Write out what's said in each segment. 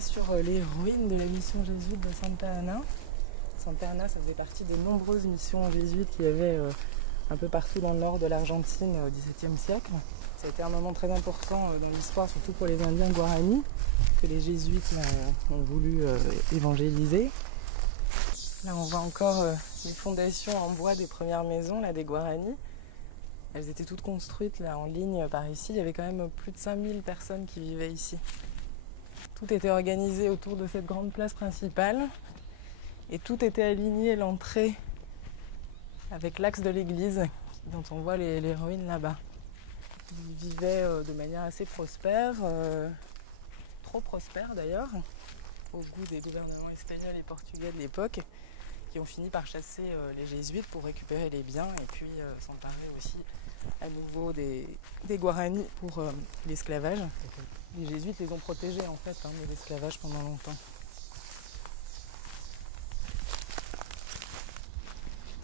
là sur les ruines de la mission jésuite de Santa Ana. Santa Ana, ça faisait partie des nombreuses missions jésuites qu'il y avait un peu partout dans le nord de l'Argentine au XVIIe siècle. Ça a été un moment très important dans l'histoire, surtout pour les Indiens Guarani, que les jésuites ont voulu évangéliser. Là, on voit encore les fondations en bois des premières maisons là, des Guarani. Elles étaient toutes construites là, en ligne par ici. Il y avait quand même plus de 5000 personnes qui vivaient ici. Tout était organisé autour de cette grande place principale et tout était aligné l'entrée avec l'axe de l'église dont on voit les ruines là-bas. Ils vivaient de manière assez prospère, trop prospère d'ailleurs, au goût des gouvernements espagnols et portugais de l'époque, qui ont fini par chasser les jésuites pour récupérer les biens et puis s'emparer aussi à nouveau des Guarani pour l'esclavage. Les jésuites les ont protégés en fait de l'esclavage pendant longtemps.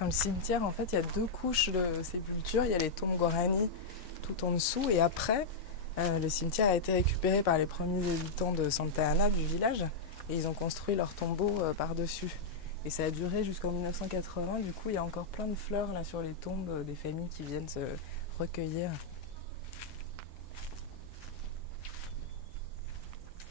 Dans le cimetière, en fait, il y a 2 couches de sépulture. Il y a les tombes Guarani tout en dessous et après, le cimetière a été récupéré par les premiers habitants de Santa Ana, du village, et ils ont construit leurs tombeaux par-dessus. Et ça a duré jusqu'en 1980. Du coup, il y a encore plein de fleurs là sur les tombes des familles qui viennent se recueillir.